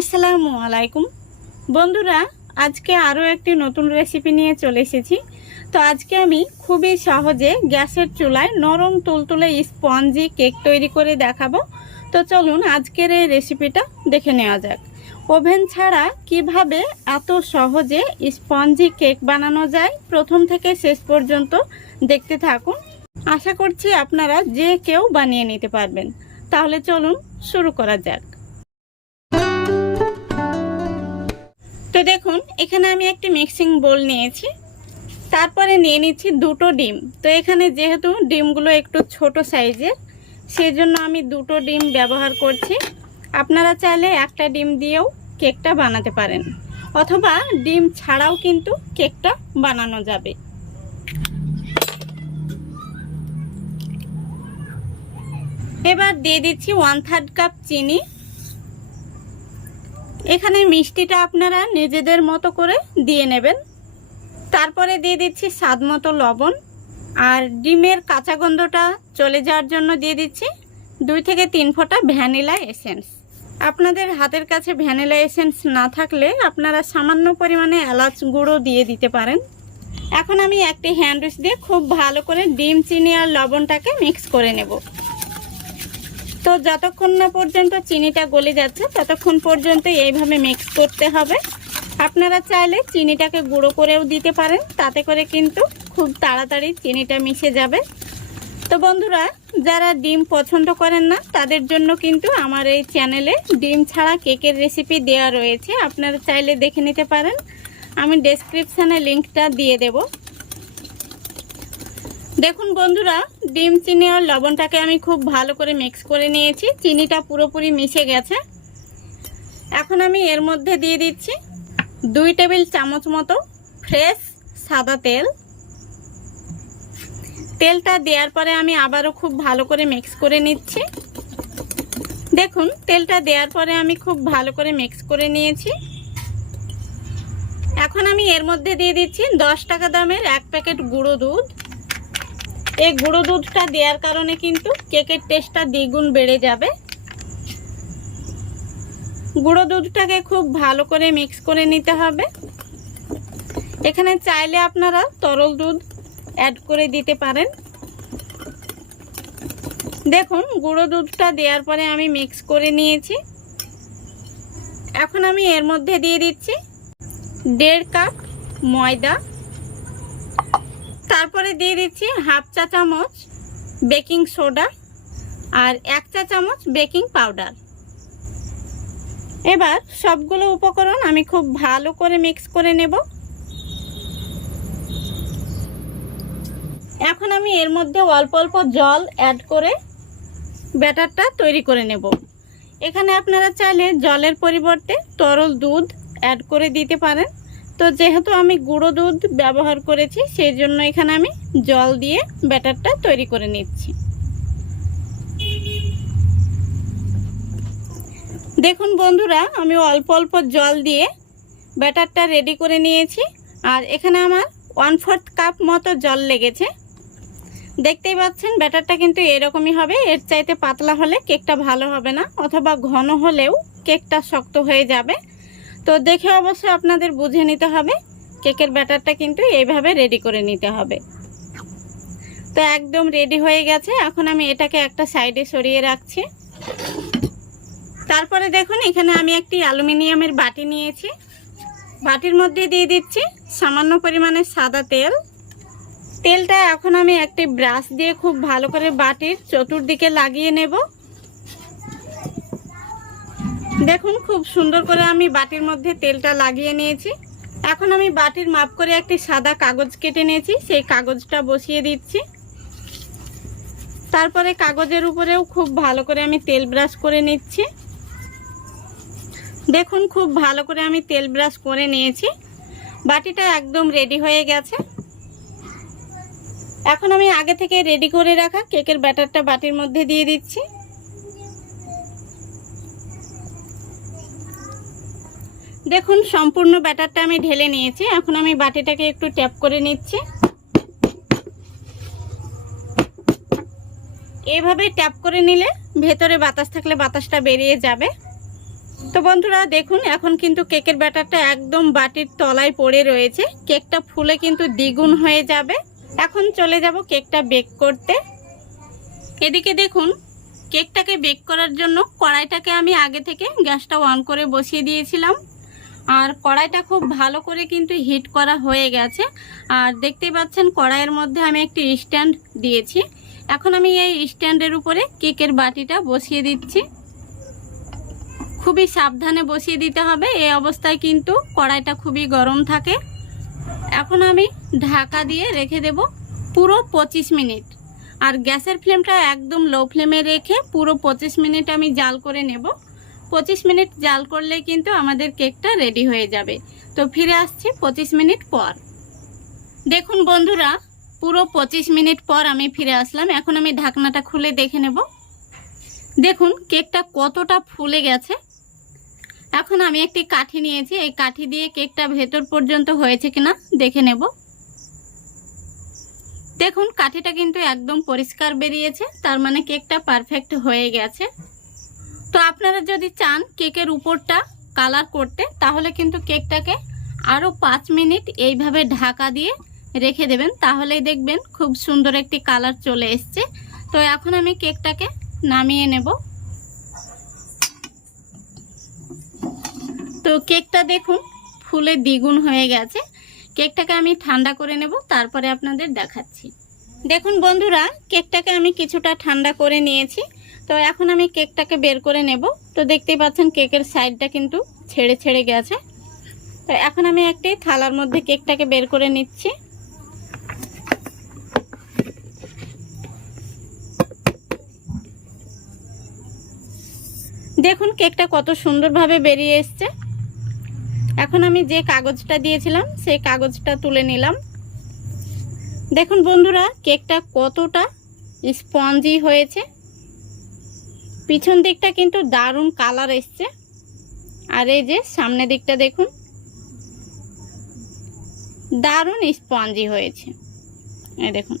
আসসালামু আলাইকুম বন্ধুরা, আজকে আরও একটি নতুন রেসিপি নিয়ে চলে এসেছি। তো আজকে আমি খুবই সহজে গ্যাসের চুলায় নরম তুলতুলে স্পঞ্জি কেক তৈরি করে দেখাবো। তো চলুন আজকের এই রেসিপিটা দেখে নেওয়া যাক। ওভেন ছাড়া কিভাবে এত সহজে স্পঞ্জি কেক বানানো যায় প্রথম থেকে শেষ পর্যন্ত দেখতে থাকুন। আশা করছি আপনারা যে কেউ বানিয়ে নিতে পারবেন। তাহলে চলুন শুরু করা যাক। তো দেখুন, এখানে আমি একটি মিক্সিং বোল নিয়েছি, তারপরে নিয়ে নিচ্ছি দুটো ডিম। তো এখানে যেহেতু ডিমগুলো একটু ছোট সাইজের, সেই জন্য আমি দুটো ডিম ব্যবহার করছি। আপনারা চাইলে একটা ডিম দিয়েও কেকটা বানাতে পারেন, অথবা ডিম ছাড়াও কিন্তু কেকটা বানানো যাবে। এবার দিয়ে দিচ্ছি 1/3 কাপ চিনি। এখানে মিষ্টিটা আপনারা নিজেদের মতো করে দিয়ে নেবেন। তারপরে দিয়ে দিচ্ছি স্বাদ মতো লবণ, আর ডিমের কাঁচা গন্ধটা চলে যাওয়ার জন্য দিয়ে দিচ্ছি 2 থেকে 3 ফোঁটা ভ্যানিলা এসেন্স। আপনাদের হাতের কাছে ভ্যানিলা এসেন্স না থাকলে আপনারা সামান্য পরিমাণে এলাচ গুঁড়ো দিয়ে দিতে পারেন। এখন আমি একটি হ্যান্ড উইচ দিয়ে খুব ভালো করে ডিম, চিনি আর লবণটাকে মিক্স করে নেব। তো যতক্ষণ না পর্যন্ত চিনিটা গলে যাচ্ছে ততক্ষণ পর্যন্ত এইভাবে মিক্স করতে হবে। আপনারা চাইলে চিনিটাকে গুঁড়ো করেও দিতে পারেন, তাতে করে কিন্তু খুব তাড়াতাড়ি চিনিটা মিশে যাবে। তো বন্ধুরা, যারা ডিম পছন্দ করেন না তাদের জন্য কিন্তু আমার এই চ্যানেলে ডিম ছাড়া কেকের রেসিপি দেওয়া রয়েছে, আপনারা চাইলে দেখে নিতে পারেন। আমি ডেসক্রিপশানে লিঙ্কটা দিয়ে দেব। দেখুন বন্ধুরা, ডিম, চিনি আর লবণটাকে আমি খুব ভালো করে মিক্স করে নিয়েছি, চিনিটা পুরোপুরি মিশে গেছে। এখন আমি এর মধ্যে দিয়ে দিচ্ছি 2 টেবিল চামচ মতো ফ্রেশ সাদা তেল। তেলটা দেওয়ার পরে আমি আবারও খুব ভালো করে মিক্স করে নিচ্ছি। দেখুন, তেলটা দেওয়ার পরে আমি খুব ভালো করে মিক্স করে নিয়েছি। এখন আমি এর মধ্যে দিয়ে দিচ্ছি 10 টাকা দামের 1 প্যাকেট গুঁড়ো দুধ। এই গুঁড়ো দুধটা দেওয়ার কারণে কিন্তু কেকের টেস্টটা দ্বিগুণ বেড়ে যাবে। গুঁড়ো দুধটাকে খুব ভালো করে মিক্স করে নিতে হবে। এখানে চাইলে আপনারা তরল দুধ অ্যাড করে দিতে পারেন। দেখুন, গুঁড়ো দুধটা দেওয়ার পরে আমি মিক্স করে নিয়েছি। এখন আমি এর মধ্যে দিয়ে দিচ্ছি 1.5 কাপ ময়দা। তারপরে দিয়ে দিচ্ছি 1/2 চা চামচ বেকিং সোডা আর 1 চা চামচ বেকিং পাউডার। এবার সবগুলো উপকরণ আমি খুব ভালো করে মিক্স করে নেব। এখন আমি এর মধ্যে অল্প অল্প জল অ্যাড করে ব্যাটারটা তৈরি করে নেব। এখানে আপনারা চাইলে জলের পরিবর্তে তরল দুধ অ্যাড করে দিতে পারেন। তো যেহেতু আমি গুঁড়ো দুধ ব্যবহার করেছি, সেই জন্য এখানে আমি জল দিয়ে ব্যাটারটা তৈরি করে নিচ্ছি। দেখুন বন্ধুরা, আমি অল্প অল্প জল দিয়ে ব্যাটারটা রেডি করে নিয়েছি, আর এখানে আমার 1/4 কাপ মতো জল লেগেছে। দেখতেই পাচ্ছেন ব্যাটারটা কিন্তু এরকমই হবে, এর চাইতে পাতলা হলে কেকটা ভালো হবে না, অথবা ঘন হলেও কেকটা শক্ত হয়ে যাবে। তো দেখে অবশ্যই আপনাদের বুঝে নিতে হবে। কেকের ব্যাটারটা কিন্তু এইভাবে রেডি করে নিতে হবে। তো একদম রেডি হয়ে গেছে। এখন আমি এটাকে একটা সাইডে সরিয়ে রাখছি। তারপরে দেখুন, এখানে আমি একটি অ্যালুমিনিয়ামের বাটি নিয়েছি। বাটির মধ্যে দিয়ে দিচ্ছি সামান্য পরিমাণে সাদা তেল। তেলটা এখন আমি একটি ব্রাশ দিয়ে খুব ভালো করে বাটির চতুর্দিকে লাগিয়ে নেব। দেখুন, খুব সুন্দর করে আমি বাটির মধ্যে তেলটা লাগিয়ে নিয়েছি। এখন আমি বাটির মাপ করে একটি সাদা কাগজ কেটে নিয়েছি, সেই কাগজটা বসিয়ে দিচ্ছি। তারপরে কাগজের উপরেও খুব ভালো করে আমি তেল ব্রাশ করে নিচ্ছি। দেখুন, খুব ভালো করে আমি তেল ব্রাশ করে নিয়েছি। বাটিটা একদম রেডি হয়ে গেছে। এখন আমি আগে থেকে রেডি করে রাখা কেকের ব্যাটারটা বাটির মধ্যে দিয়ে দিচ্ছি। দেখুন, সম্পূর্ণ ব্যাটারটা আমি ঢেলে নিয়েছি। এখন আমি বাটিটাকে একটু ট্যাপ করে নিচ্ছি। এইভাবে ট্যাপ করে নিলে ভেতরে বাতাস থাকলে বাতাসটা বেরিয়ে যাবে। তো বন্ধুরা দেখুন, এখন কিন্তু কেকের ব্যাটারটা একদম বাটির তলায় পড়ে রয়েছে। কেকটা ফুলে কিন্তু দ্বিগুণ হয়ে যাবে। এখন চলে যাব কেকটা বেক করতে। এদিকে দেখুন, কেকটাকে বেক করার জন্য কড়াইটাকে আমি আগে থেকে গ্যাসটা অন করে বসিয়ে দিয়েছিলাম। আর কড়াইটা খুব ভালো করে কিন্তু হিট করা হয়ে গেছে। আর দেখতেই পাচ্ছেন কড়াইয়ের মধ্যে আমি একটি স্ট্যান্ড দিয়েছি। এখন আমি এই স্ট্যান্ডের উপরে কেকের বাটিটা বসিয়ে দিচ্ছি। খুবই সাবধানে বসিয়ে দিতে হবে, এই অবস্থায় কিন্তু কড়াইটা খুবই গরম থাকে। এখন আমি ঢাকা দিয়ে রেখে দেব পুরো 25 মিনিট। আর গ্যাসের ফ্লেমটা একদম লো ফ্লেমে রেখে পুরো 25 মিনিট আমি জাল করে নেব। 25 মিনিট জাল করলে কিন্তু আমাদের কেকটা রেডি হয়ে যাবে। তো ফিরে আসছি 25 মিনিট পর। দেখুন বন্ধুরা, পুরো 25 মিনিট পর আমি ফিরে আসলাম। এখন আমি ঢাকনাটা খুলে দেখে নেব। দেখুন কেকটা কতটা ফুলে গেছে। এখন আমি একটি কাঠি নিয়েছি, এই কাঠি দিয়ে কেকটা ভেতর পর্যন্ত হয়েছে কিনা দেখে নেব। দেখুন কাঠিটা কিন্তু একদম পরিষ্কার বেরিয়েছে, তার মানে কেকটা পারফেক্ট হয়ে গেছে। তো আপনারা যদি চান কেকের উপরটা কালার করতে, তাহলে কিন্তু কেকটাকে আরও 5 মিনিট এইভাবে ঢাকা দিয়ে রেখে দেবেন, তাহলেই দেখবেন খুব সুন্দর একটি কালার চলে এসছে। তো এখন আমি কেকটাকে নামিয়ে নেব। তো কেকটা দেখুন ফুলে দ্বিগুণ হয়ে গেছে। কেকটাকে আমি ঠান্ডা করে নেব, তারপরে আপনাদের দেখাচ্ছি। দেখুন বন্ধুরা, কেকটাকে আমি কিছুটা ঠান্ডা করে নিয়েছি। তো এখন আমি কেকটাকে বের করে নেব। তো দেখতেই পাচ্ছেন কেকের সাইডটা কিন্তু ছেড়ে ছেড়ে গেছে। তো এখন আমি একটি থালার মধ্যে কেকটাকে বের করে নিচ্ছি। দেখুন কেকটা কত সুন্দরভাবে বেরিয়ে এসছে। এখন আমি যে কাগজটা দিয়েছিলাম সেই কাগজটা তুলে নিলাম। দেখুন বন্ধুরা, কেকটা কতটা স্পঞ্জি হয়েছে। পিছন দিকটা কিন্তু দারুণ কালার এসছে। আর এই যে সামনের দিকটা দেখুন, দারুণ স্পঞ্জি হয়েছে। এই দেখুন,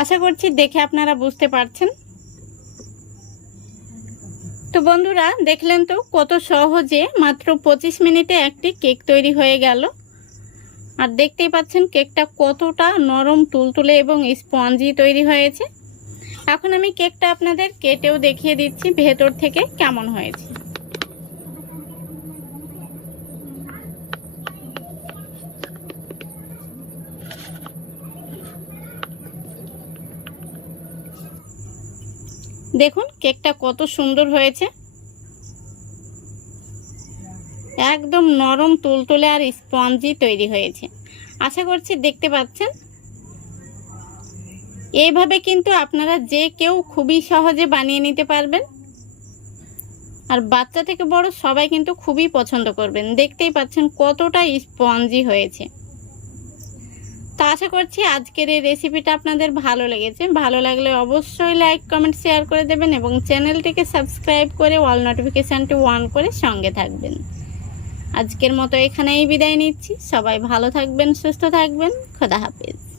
আশা করছি দেখে আপনারা বুঝতে পারছেন। তো বন্ধুরা দেখলেন তো কত সহজে মাত্র 25 মিনিটে একটি কেক তৈরি হয়ে গেল। আর দেখতেই পাচ্ছেন কেকটা কতটা নরম তুলতুলে এবং স্পঞ্জি তৈরি হয়েছে। এখন আমি কেকটা আপনাদের কেটেও দেখিয়ে দিচ্ছি ভেতর থেকে কেমন হয়েছে। দেখুন কেকটা কত সুন্দর হয়েছে, একদম নরম তুলতুলে আর স্পঞ্জি তৈরি হয়েছে। আশা করছি দেখতে পাচ্ছেন। এইভাবে কিন্তু আপনারা যে কেউ খুবই সহজে বানিয়ে নিতে পারবেন। আর বাচ্চা থেকে বড় সবাই কিন্তু খুবই পছন্দ করবেন। দেখতেই পাচ্ছেন কতটা স্পঞ্জি হয়েছে। তো আশা করছি আজকের এই রেসিপিটা আপনাদের ভালো লেগেছে। ভালো লাগলে অবশ্যই লাইক কমেন্ট শেয়ার করে দেবেন এবং চ্যানেলটিকে সাবস্ক্রাইব করে অল নোটিফিকেশানটি অন করে সঙ্গে থাকবেন। আজকের মতো এখানেই বিদায় নিচ্ছি। সবাই ভালো থাকবেন, সুস্থ থাকবেন। খোদা হাফেজ।